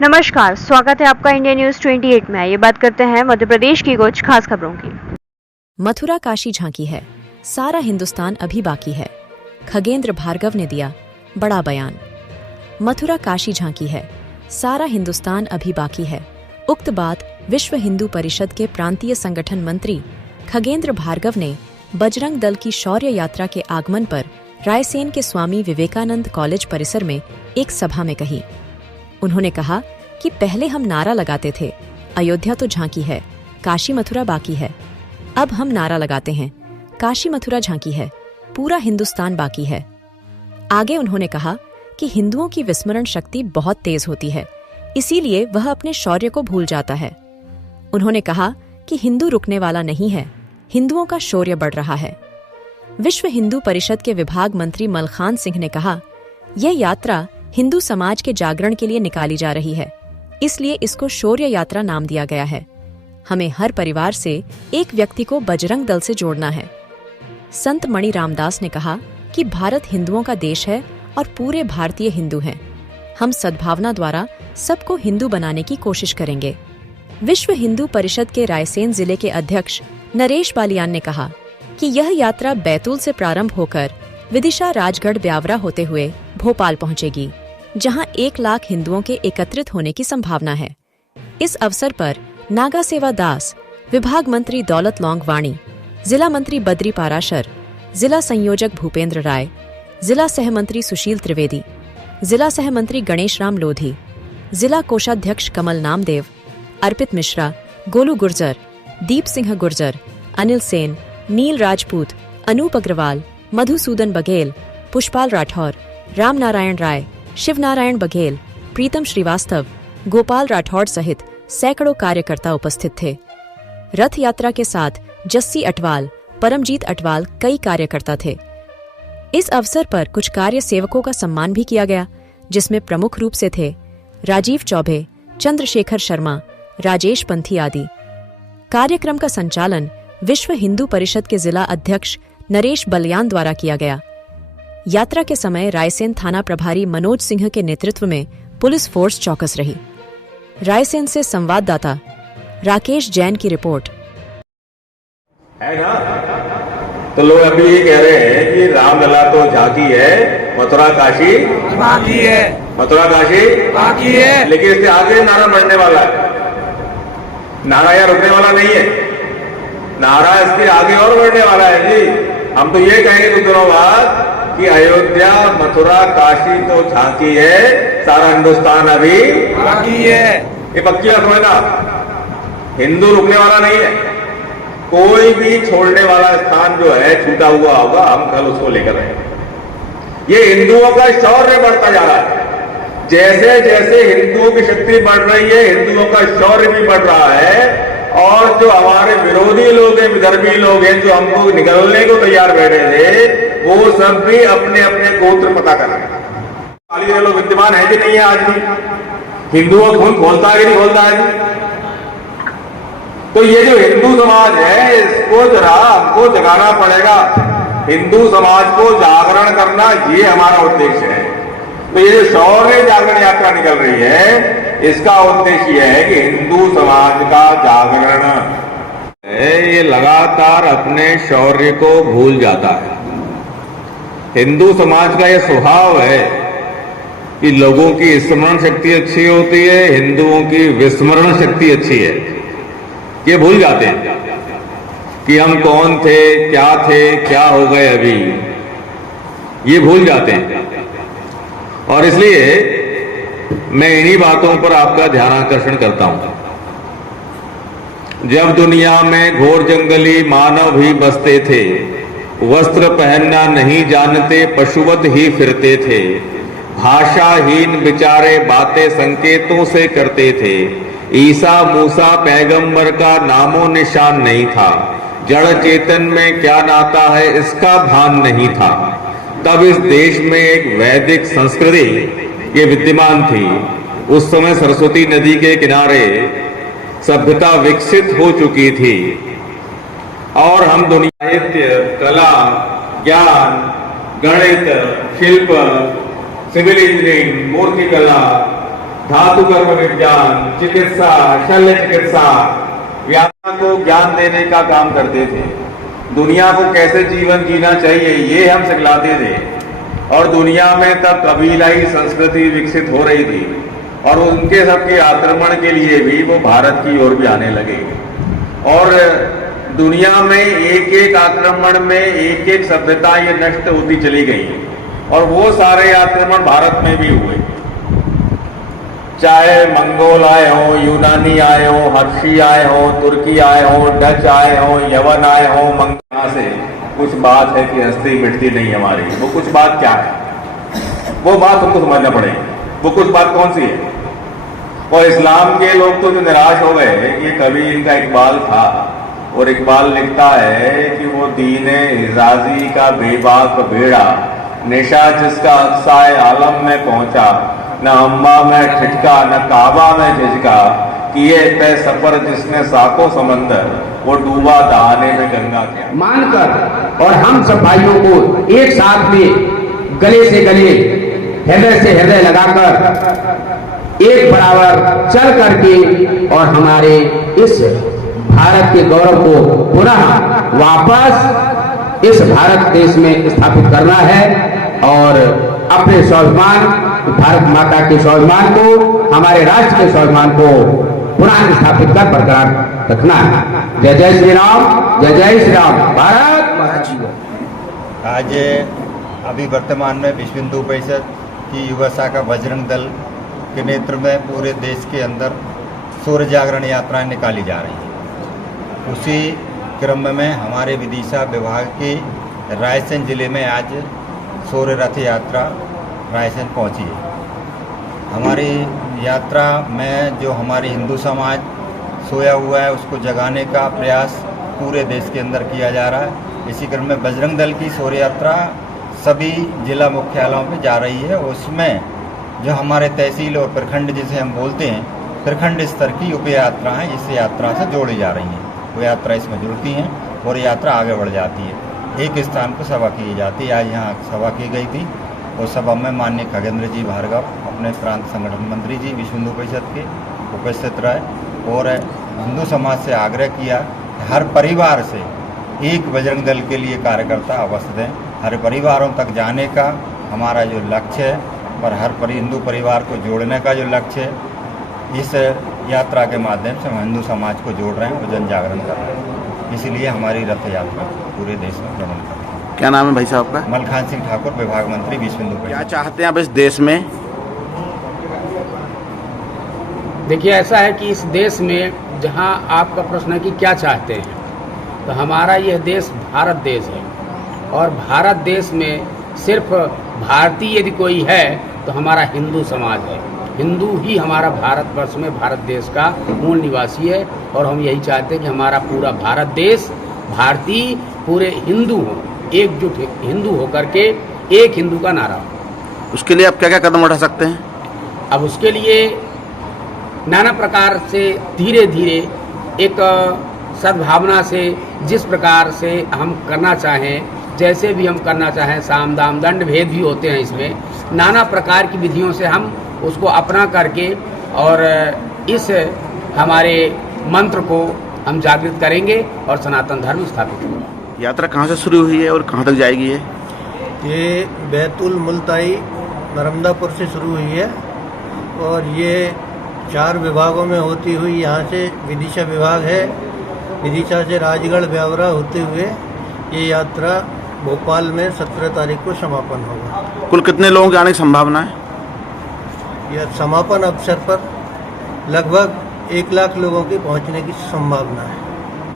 नमस्कार, स्वागत है आपका इंडिया न्यूज 28 में। ये बात करते हैं मध्य प्रदेश की कुछ खास खबरों की। मथुरा काशी झांकी है, सारा हिंदुस्तान अभी बाकी है। खगेंद्र भार्गव ने दिया बड़ा बयान। मथुरा काशी झांकी है, सारा हिंदुस्तान अभी बाकी है। उक्त बात विश्व हिंदू परिषद के प्रांतीय संगठन मंत्री खगेंद्र भार्गव ने बजरंग दल की शौर्य यात्रा के आगमन पर रायसेन के स्वामी विवेकानंद कॉलेज परिसर में एक सभा में कही। उन्होंने कहा कि पहले हम नारा लगाते थे, अयोध्या तो झांकी है, काशी मथुरा बाकी है। अब हम नारा लगाते हैं, काशी मथुरा झांकी है, पूरा हिंदुस्तान बाकी है। आगे उन्होंने कहा कि हिंदुओं की विस्मरण शक्ति बहुत तेज होती है, इसीलिए वह अपने शौर्य को भूल जाता है। उन्होंने कहा कि हिंदू रुकने वाला नहीं है, हिंदुओं का शौर्य बढ़ रहा है। विश्व हिंदू परिषद के विभाग मंत्री मलखान सिंह ने कहा, यह यात्रा हिंदू समाज के जागरण के लिए निकाली जा रही है, इसलिए इसको शौर्य यात्रा नाम दिया गया है। हमें हर परिवार से एक व्यक्ति को बजरंग दल से जोड़ना है। संत मणि रामदास ने कहा कि भारत हिंदुओं का देश है और पूरे भारतीय हिंदू हैं। हम सद्भावना द्वारा सबको हिंदू बनाने की कोशिश करेंगे। विश्व हिंदू परिषद के रायसेन जिले के अध्यक्ष नरेश बालियान ने कहा कि यह यात्रा बैतूल से प्रारंभ होकर विदिशा, राजगढ़, ब्यावरा होते हुए भोपाल पहुंचेगी, जहां 1 लाख हिंदुओं के एकत्रित होने की संभावना है। इस अवसर पर नागा सेवा दास, विभाग मंत्री दौलत लौंगवाणी, जिला मंत्री बद्री पाराशर, जिला संयोजक भूपेंद्र राय, जिला सहमंत्री सुशील त्रिवेदी, जिला सहमंत्री गणेश राम लोधी, जिला कोषाध्यक्ष कमल नामदेव, अर्पित मिश्रा, गोलू गुर्जर, दीप सिंह गुर्जर, अनिल सेन, नील राजपूत, अनूप अग्रवाल, मधुसूदन बघेल, पुष्पाल राठौर, राम नारायण राय, शिव नारायण बघेल, प्रीतम श्रीवास्तव, गोपाल राठौड़ सहित सैकड़ों कार्यकर्ता उपस्थित थे। रथ यात्रा के साथ जस्सी अटवाल, परमजीत अटवाल कई कार्यकर्ता थे। इस अवसर पर कुछ कार्य सेवकों का सम्मान भी किया गया, जिसमें प्रमुख रूप से थे राजीव चौबे, चंद्रशेखर शर्मा, राजेश पंथी आदि। कार्यक्रम का संचालन विश्व हिंदू परिषद के जिला अध्यक्ष नरेश बलियान द्वारा किया गया। यात्रा के समय रायसेन थाना प्रभारी मनोज सिंह के नेतृत्व में पुलिस फोर्स चौकस रही। रायसेन से संवाददाता राकेश जैन की रिपोर्ट। है ना? तो लोग अभी ये कह रहे हैं कि रामलला तो झांकी है, मथुरा काशी बाकी है, मथुरा काशी बाकी है। लेकिन इससे आगे नारा बढ़ने वाला है, नारा यहाँ रुकने वाला नहीं है, नारा इसके आगे और बढ़ने वाला है जी। हम तो ये कहेंगे कुछ दिनों बाद कि अयोध्या, मथुरा, काशी तो झांकी है, सारा हिंदुस्तान अभी बाकी है। ये पक्की बात समझना, हिंदू रुकने वाला नहीं है। कोई भी छोड़ने वाला स्थान जो है छूटा हुआ होगा, हम कल उसको लेकर आएंगे। ये हिंदुओं का शौर्य बढ़ता जा रहा है। जैसे जैसे हिंदुओं की शक्ति बढ़ रही है, हिंदुओं का शौर्य भी बढ़ रहा है। और जो हमारे विरोधी लोग हैं, विदर्भी लोग हैं, जो हमको निकलने को तैयार बैठे थे, वो सब भी अपने अपने गोत्र पता कर रहे हैं। लोग विद्यमान है कि नहीं है आज भी? हिंदुओं का खून खोलता है कि नहीं खोलता है? तो ये जो हिंदू समाज है, इसको जरा हमको जगाना पड़ेगा। हिंदू समाज को जागरण करना, ये हमारा उद्देश्य है। तो ये जो शौर्य जागरण यात्रा निकल रही है, इसका उद्देश्य यह है कि हिंदू समाज का जागरण है, ये लगातार अपने शौर्य को भूल जाता है। हिंदू समाज का यह स्वभाव है कि लोगों की स्मरण शक्ति अच्छी होती है, हिंदुओं की विस्मरण शक्ति अच्छी है। ये भूल जाते हैं कि हम कौन थे, क्या हो गए अभी, ये भूल जाते हैं। और इसलिए मैं इन्हीं बातों पर आपका ध्यान आकर्षण करता हूं। जब दुनिया में घोर जंगली मानव ही बसते थे, वस्त्र पहनना नहीं जानते पशुवत ही फिरते थे, भाषाहीन बेचारे बातें संकेतों से करते थे, ईसा मूसा पैगंबर का नामो निशान नहीं था, जड़ चेतन में क्या नाता है इसका भान नहीं था। तब इस देश में एक वैदिक संस्कृति ये विद्यमान थी। उस समय सरस्वती नदी के किनारे सभ्यता विकसित हो चुकी थी और हम दुनिया साहित्य, कला, ज्ञान, गणित, शिल्प, सिविल इंजीनियरिंग, मूर्ति कला, धातु कर्म विज्ञान, चिकित्सा, शल्य चिकित्सा, व्यापार को ज्ञान देने का काम करते थे। दुनिया को कैसे जीवन जीना चाहिए ये हम सिखलाते थे। और दुनिया में तब कबीलाई संस्कृति विकसित हो रही थी और उनके सबके आक्रमण के लिए भी वो भारत की ओर भी आने लगे। और दुनिया में एक एक आक्रमण में एक एक सभ्यता ये नष्ट होती चली गई और वो सारे आक्रमण भारत में भी हुए। चाहे मंगोल आए हो, यूनानी आए हो, हर्षी आए हो, तुर्की आए हो, डच आए हो, यवन आए हो, मंगोल से कुछ बात है कि हस्ती मिटती नहीं हमारी। वो कुछ बात क्या है? वो बात हमको समझना पड़ेगी। वो कुछ बात कौन सी है? और इस्लाम के लोग तो जो निराश हो गए, ये कभी इनका इकबाल था और इकबाल लिखता है कि वो दीने हिजाजी का बेबाक बेड़ा, निशा जिसका अक्साए आलम में पहुंचा, न अम्मा में ठिठका न काबा में झिझका, किए तय सफर जिसने साकों समंदर, वो डूबा दहाने में गंगा क्या। मानकर और हम सब भाइयों को एक साथ में गले से गले, हृदय से हृदय लगाकर एक बराबर चल करके और हमारे इस भारत के गौरव को पुनः वापस इस भारत देश में स्थापित करना है और अपने स्वाभिमान, भारत माता के स्वाभिमान को, हमारे राष्ट्र के स्वाभिमान को पुनः स्थापित कर बरकरार रखना है। जय जय श्री राम, जय जय श्री राम। भारत माता की। आज अभी वर्तमान में विश्व हिंदू परिषद की युवा शाखा बजरंग दल के नेतृत्व में पूरे देश के अंदर सूर्य जागरण यात्राएं निकाली जा रही हैं। उसी क्रम में हमारे विदिशा विभाग के रायसेन जिले में आज सूर्य रथ यात्रा रायसेन पहुंची है। हमारी यात्रा में जो हमारी हिंदू समाज सोया हुआ है उसको जगाने का प्रयास पूरे देश के अंदर किया जा रहा है। इसी क्रम में बजरंग दल की सूर्य यात्रा सभी जिला मुख्यालयों में जा रही है। उसमें जो हमारे तहसील और प्रखंड जिसे हम बोलते हैं, प्रखंड स्तर की उप यात्रा है, इस यात्रा से जोड़ी जा रही हैं। वो यात्रा इसमें जुड़ती हैं और यात्रा आगे बढ़ जाती है। एक स्थान पर सभा की जाती है। आज यहाँ सभा की गई थी और सभा में माननीय खगेंद्र जी भार्गव, अपने प्रांत संगठन मंत्री जी विश्व हिंदू परिषद के उपस्थित रहे और हिंदू समाज से आग्रह किया कि हर परिवार से एक बजरंग दल के लिए कार्यकर्ता अवश्य दें। हर परिवारों तक जाने का हमारा जो लक्ष्य है और हर हिंदू परिवार को जोड़ने का जो लक्ष्य है, इस यात्रा के माध्यम से हम हिंदू समाज को जोड़ रहे हैं और जन जागरण कर रहे हैं। इसीलिए हमारी रथ यात्रा पूरे देश में भ्रमण कर रहे हैं। क्या नाम है भाई साहब का? मलखान सिंह ठाकुर, विभाग मंत्री विश्व हिंदू परिषद। क्या चाहते हैं आप इस देश में? देखिए, ऐसा है कि इस देश में, जहां आपका प्रश्न है कि क्या चाहते हैं, तो हमारा यह देश भारत देश है और भारत देश में सिर्फ भारतीय यदि कोई है तो हमारा हिंदू समाज है। हिंदू ही हमारा भारतवर्ष में, भारत देश का मूल निवासी है और हम यही चाहते हैं कि हमारा पूरा भारत देश भारतीय, पूरे हिंदू हो, एकजुट हिंदू होकर के एक हिंदू का नारा हो। उसके लिए आप क्या क्या कदम उठा सकते हैं? अब उसके लिए नाना प्रकार से धीरे धीरे एक सद्भावना से, जिस प्रकार से हम करना चाहें, जैसे भी हम करना चाहें, साम दाम दंड भेद भी होते हैं इसमें, नाना प्रकार की विधियों से हम उसको अपना करके और इस हमारे मंत्र को हम जागृत करेंगे और सनातन धर्म स्थापित होगा। यात्रा कहाँ से शुरू हुई है और कहाँ तक जाएगी? ये बैतुल मुल्ताई नर्मदापुर से शुरू हुई है और ये 4 विभागों में होती हुई यहाँ से विदिशा विभाग है, विदिशा से राजगढ़ ब्यावरा होते हुए ये यात्रा भोपाल में 17 तारीख को समापन होगा। कुल कितने लोगों के आने की संभावना है? यह समापन अवसर पर लगभग 1 लाख लोगों के पहुँचने की संभावना है।